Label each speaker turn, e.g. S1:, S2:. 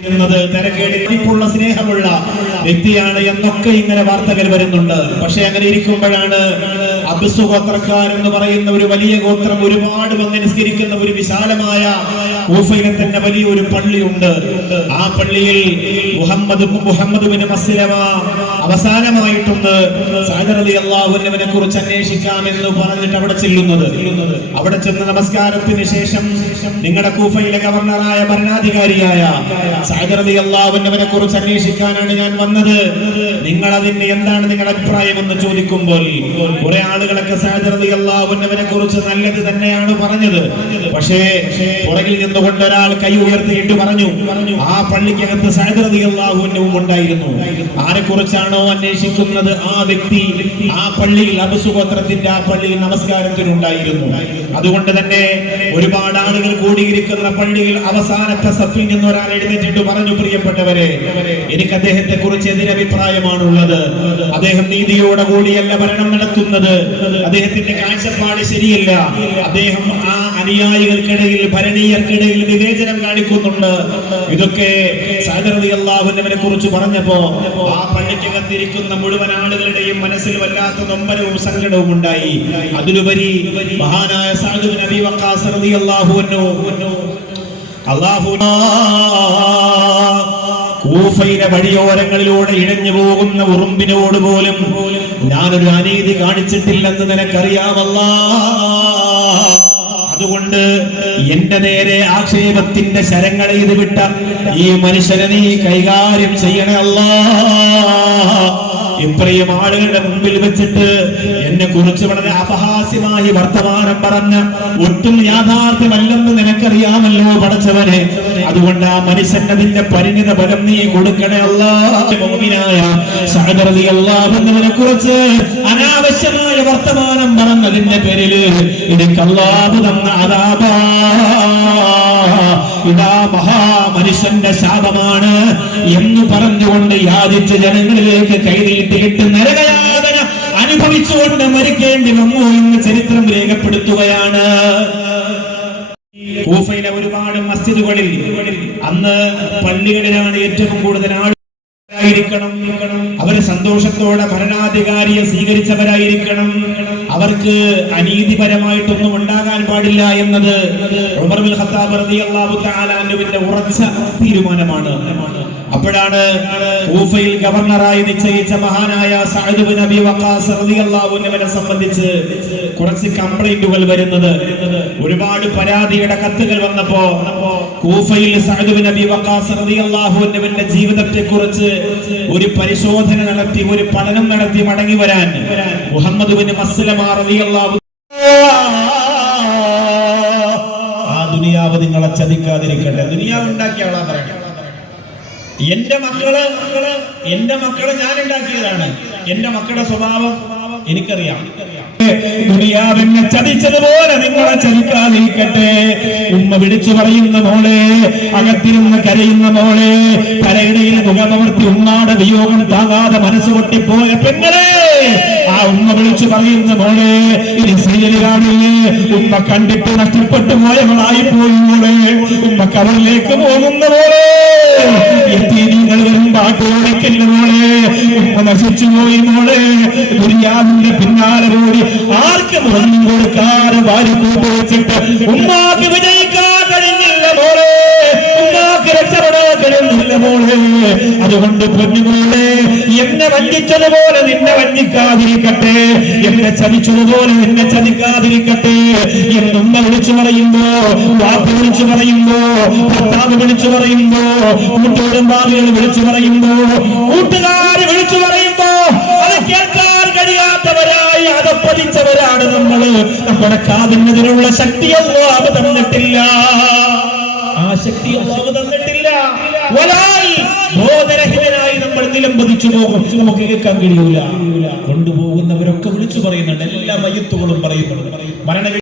S1: ുന്നത് തിരക്കേടിപ്പുള്ള സ്നേഹമുള്ള വ്യക്തിയാണ് എന്നൊക്കെ ഇങ്ങനെ വാർത്തകൾ വരുന്നുണ്ട്. പക്ഷെ അങ്ങനെ ഇരിക്കുമ്പോഴാണ് അബ്സു ഗോത്രക്കാർ എന്ന് പറയുന്ന ഒരു വലിയ ഗോത്രം ഒരുപാട് വന്ന് നിസ്കരിക്കുന്ന ഒരു വിശാലമായ കൂഫയിലെ തന്നെ വലിയൊരു പള്ളിയുണ്ട്. ആ പള്ളിയിൽ മുഹമ്മദ് മുഹമ്മദ് ബിൻ മസ്ലമ അവസാനമായിട്ടൊന്ന് സാദറലി അള്ളാഹുവിനെ കുറിച്ച് അന്വേഷിക്കാമെന്ന് പറഞ്ഞിട്ട് അവിടെ ചെല്ലുന്നത്. അവിടെ ചെന്ന് നമസ്കാരത്തിന് ശേഷം നിങ്ങളുടെ കൂഫയിലെ ഗവർണറായ ഭരണാധികാരിയായ സാദറലി അള്ളാഹുവിനെ കുറിച്ച് അന്വേഷിക്കാനാണ് ഞാൻ വന്നത്. നിങ്ങൾ അതിന്റെ എന്താണ് നിങ്ങളുടെ അഭിപ്രായം എന്ന് ചോദിക്കുമ്പോൾ കുറെ ആളുകളൊക്കെ സാദറലി അള്ളാഹുവിനെ കുറിച്ച് നല്ലത് തന്നെയാണ് പറഞ്ഞത്. പക്ഷേ പുറകിൽ നിന്നുകൊണ്ട് ഒരാൾ കൈ ഉയർത്തിയിട്ട് പറഞ്ഞു ആ പള്ളിക്കകത്ത് അള്ളാഹുവിനും ഉണ്ടായിരുന്നു. ആരെ കുറിച്ചാണോ അന്വേഷിക്കുന്നത്? ആ വ്യക്തി ആ പള്ളിയിൽ അബസുഗോത്രത്തിന്റെ ആ പള്ളിയിൽ നമസ്കാരത്തിനുണ്ടായിരുന്നു. അതുകൊണ്ട് തന്നെ ഒരുപാട് ആളുകൾ കൂടിയിരിക്കുന്ന പള്ളിയിൽ അവസാനത്തെ സഫിൽ നിന്ന് ഒരാൾ എഴുന്നേറ്റിട്ട് പറഞ്ഞു പ്രിയപ്പെട്ടവരെ എനിക്ക് അദ്ദേഹത്തെ കുറിച്ച് എതിരഭിപ്രായമാണുള്ളത്. അദ്ദേഹം നീതിയോടെ കൂടിയല്ല ഭരണം നടത്തുന്നത്. അദ്ദേഹത്തിന്റെ കാഴ്ചപ്പാട് ശരിയല്ല. അദ്ദേഹം ആ അനുയായികൾക്കിടയിൽ ഭരണീയർക്കിടയിൽ വിവേചനം കാണിക്കുന്നുണ്ട്. ഇതൊക്കെ സാദറതി കുറിച്ച് പറഞ്ഞപ്പോ ആ പള്ളിക്കകത്തിരിക്കുന്ന മുഴുവൻ ആളുകളുടെയും മനസ്സിൽ വല്ലാത്ത നൊമ്പരവും സങ്കടവും ഉണ്ടായി. അതിലുപരി മഹാനായ സാദു നബി വക്കാസ് റളിയല്ലാഹു അല്ലാഹു കൂഫയിലെ വഴിയോരങ്ങളിലൂടെ ഇഴഞ്ഞു പോകുന്ന ഉറുമ്പിനോട് പോലും ഞാനൊരു അനീതി കാണിച്ചിട്ടില്ലെന്ന് നിനക്കറിയാമല്ലാ? അതുകൊണ്ട് എന്റെ നേരെ ആക്ഷേപത്തിന്റെ ശരങ്ങൾ ഇത് വിട്ട ഈ മനുഷ്യനെ നീ കൈകാര്യം ചെയ്യണേ അല്ലാ ഇത്രയും ആളുകളുടെ മുമ്പിൽ വെച്ചിട്ട് എന്നെ കുറിച്ച് വളരെ അപഹാസ്യമായി വർത്തമാനം പറഞ്ഞ ഒട്ടും യാഥാർത്ഥ്യമല്ലെന്ന് നിനക്കറിയാമല്ലോ പഠിച്ചവനെ അതുകൊണ്ട് ആ മനുഷ്യന്റെ പരിണിത ഫലം നീ കൊടുക്കണേ അല്ലാഹുവിനായ അള്ളാഹുവിനെ കുറിച്ച് അനാവശ്യമായ വർത്തമാനം പറഞ്ഞതിന്റെ പേരിൽ അള്ളാഹു തന്ന അതാപാ ഇതാ മഹാമനുഷ്യന്റെ ശാപമാണ് എന്ന് പറഞ്ഞുകൊണ്ട് യാചിച്ച ജനങ്ങളിലേക്ക് കൈനീട്ടിയിട്ട് നരകയാതന അനുഭവിച്ചുകൊണ്ട് മരിക്കേണ്ടി വന്നു എന്ന് ചരിത്രം രേഖപ്പെടുത്തുകയാണ്. ഒരുപാട് മസ്ജിദുകളിൽ അന്ന് പള്ളികളിലാണ് ഏറ്റവും കൂടുതൽ ആൾ ായിരിക്കണം അവർ സന്തോഷത്തോടെ ഭരണാധികാരിയെ സ്വീകരിച്ചവരായിരിക്കണം. അവർക്ക് അനീതിപരമായിട്ടൊന്നും ഉണ്ടാകാൻ പാടില്ല എന്നത് ഉമർ ബിൻ ഖത്താബ് റളിയല്ലാഹു ഉറച്ച തീരുമാനമാണ്. അപ്പോഴാണ് ഊഫയിൽ ഗവർണറായി നിശ്ചയിച്ച മഹാനായ സഅദ് ബിൻ അബി വഖാസ് റളിയല്ലാഹു അൻഹുവിനെ സംബന്ധിച്ച് കുറച്ച് കംപ്ലൈന്റുകൾ വരുന്നത്. ഒരുപാട് പരാതിയുടെ കത്തുകൾ വന്നപ്പോ കൂഫയിൽ സഅദ് ബിൻ അബി വഖാസ് റളിയല്ലാഹു അൻഹുവിന്റെ ജീവിതത്തെ കുറിച്ച് ഒരു പരിശോധന നടത്തി ഒരു പഠനം നടത്തി മടങ്ങി വരാൻ മുഹമ്മദ് ബിൻ റളിയല്ലാഹു ആ ദുനിയാവ് നിങ്ങളെ ചതിക്കാതിരിക്കട്ടെ. ദുനിയാവ് ഉണ്ടാക്കിയ ആളാ പറയട്ടെ. എന്റെ മക്കൾ എന്റെ മക്കൾ ഞാൻ ഉണ്ടാക്കിയതാണ്. എന്റെ മക്കളുടെ സ്വഭാവം എനിക്കറിയാം. ദുനിയാവിനെ ചതിച്ചതുപോലെ നിങ്ങളെ ചതിക്കാതിരിക്കട്ടെ. ഉമ്മ വിളിച്ചു പറയുന്ന മോളെ അകത്തിരുന്ന് കരയുന്ന മോളെ കരയിടയിൽ മുഖമവർത്തി ഉമ്മാടെ വിയോഗം താങ്ങാതെ മനസ്സ് പൊട്ടിപ്പോയ പെങ്ങളെ ആ ഉമ്മ വിളിച്ചു പറയുന്ന ഇനി സീരിയൽ കാണില്ലേ? ഉമ്മ കണ്ടിട്ട് നഷ്ടപ്പെട്ടു പോയവളായി പോയി മോളെ. ഉമ്മ കവറിലേക്ക് പോകുന്ന മോളെ. നിങ്ങൾ വരും പാട്ടോടിക്കല്ല മോളെ. ഉമ്മ നശിച്ചു പോയി മോളെ. ദുര്യാവിന്റെ പിന്നാലെ ഓടി ആർക്കും ഒന്നും കൊടുക്കാതെ വാരി കൂട്ടി വെച്ചിട്ട് ഉമ്മാക്ക് വിജയിക്കാൻ അതുകൊണ്ട് പൊന്നുമോളെ എന്നെ വഞ്ചിച്ചതുപോലെ നിന്നെ വഞ്ചിക്കാതിരിക്കട്ടെ. എന്നെ ചതിച്ചതുപോലെ നിന്നെ ചതിക്കാതിരിക്കട്ടെ. എന്നുമ്മ വിളിച്ചു പറയുമ്പോ വാപ്പ വിളിച്ചു പറയുമ്പോ ഭർത്താവ് വിളിച്ചു പറയുമ്പോ കൂട്ടുകുടുംബാദികൾ വിളിച്ചു പറയുമ്പോ കൂട്ടുകാര് വിളിച്ചു പറയുമ്പോ അത് കേൾക്കാൻ കഴിയാത്തവരായി അതപ്പതിച്ചവരാണ് നമ്മൾ. നമ്മുടെ കാതിനെതിരുള്ള ശക്തി അള്ളാഹ് തന്നിട്ടില്ല. ആ ശക്തി അള്ളാഹ് തന്നിട്ടില്ല. ഒരാൾ ബോധരഹിതനായി നമ്മൾ നിലംപതിച്ചു പോകും. നമുക്ക് കേൾക്കാൻ കഴിയൂല. കൊണ്ടുപോകുന്നവരൊക്കെ വിളിച്ചു പറയുന്നുണ്ട്. എല്ലാ മയ്യത്തുകളും പറയുന്നുണ്ട്. മരണ